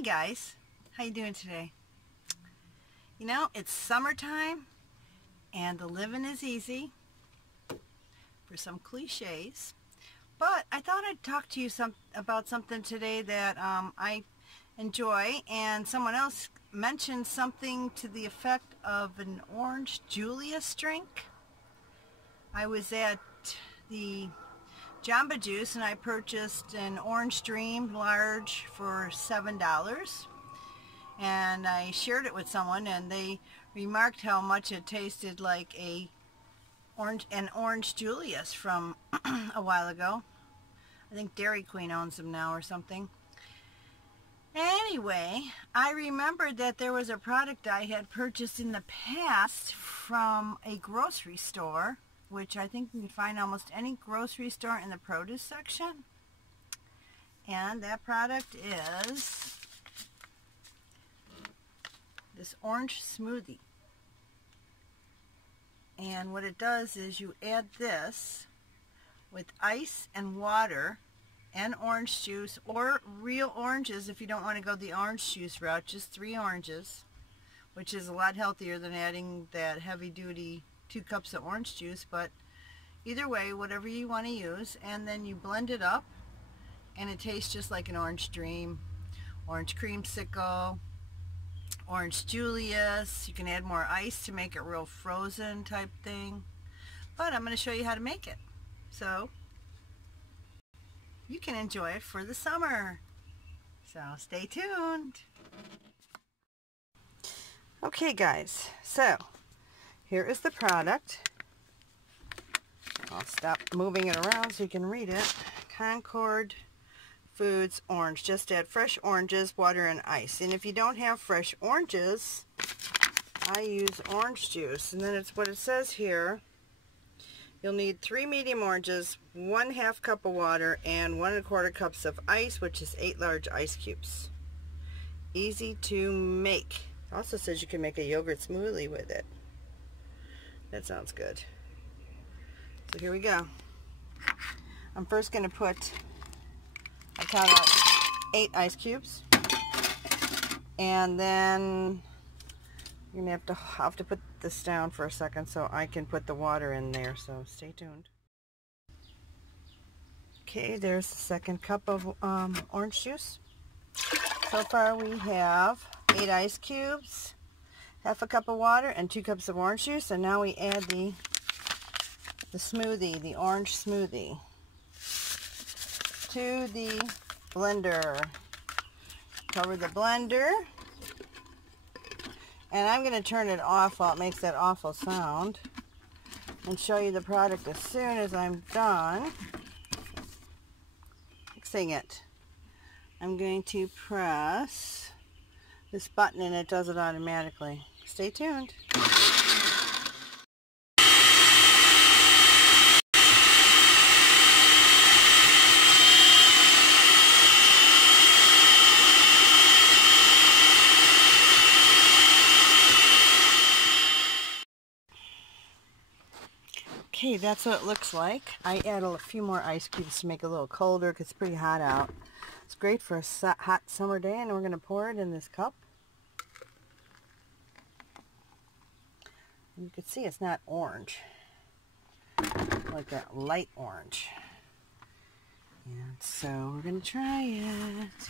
Hey guys, how you doing today? You know, it's summertime and the living is easy, for some cliches, but I thought I'd talk to you about something today that I enjoy, and someone else mentioned something to the effect of an orange Julius drink. I was at the Jamba juice and I purchased an orange dream large for $7, and I shared it with someone and they remarked how much it tasted like an orange Julius from a while ago. I think Dairy Queen owns them now or something. Anyway, I remembered that there was a product I had purchased in the past from a grocery store, which I think you can find almost any grocery store in the produce section. And that product is this orange smoothie. And what it does is you add this with ice and water and orange juice, or real oranges if you don't want to go the orange juice route, just 3 oranges, which is a lot healthier than adding that heavy duty 2 cups of orange juice. But either way, whatever you want to use, and then you blend it up and it tastes just like an orange dream, orange creamsicle, orange Julius. You can add more ice to make it real frozen type thing, but I'm going to show you how to make it so you can enjoy it for the summer. So stay tuned. Okay guys, so here is the product. I'll stop moving it around so you can read it. Concord Foods orange. Just add fresh oranges, water, and ice. And if you don't have fresh oranges, I use orange juice. And then it's what it says here. You'll need 3 medium oranges, 1/2 cup of water, and 1 1/4 cups of ice, which is 8 large ice cubes. Easy to make. It also says you can make a yogurt smoothie with it. That sounds good. So here we go. I'm first going to put, I count out 8 ice cubes, and then you're going to have to put this down for a second so I can put the water in there, so stay tuned. Okay, there's the 2nd cup of orange juice. So far we have 8 ice cubes, 1/2 cup of water, and 2 cups of orange juice, and now we add the smoothie, the orange smoothie, to the blender. Cover the blender, and I'm going to turn it off while it makes that awful sound and show you the product as soon as I'm done mixing it. I'm going to press this button and it does it automatically. Stay tuned. Okay, that's what it looks like. I add a few more ice cubes to make it a little colder because it's pretty hot out. It's great for a hot summer day, and we're going to pour it in this cup. And you can see it's not orange, like that light orange. And so we're going to try it.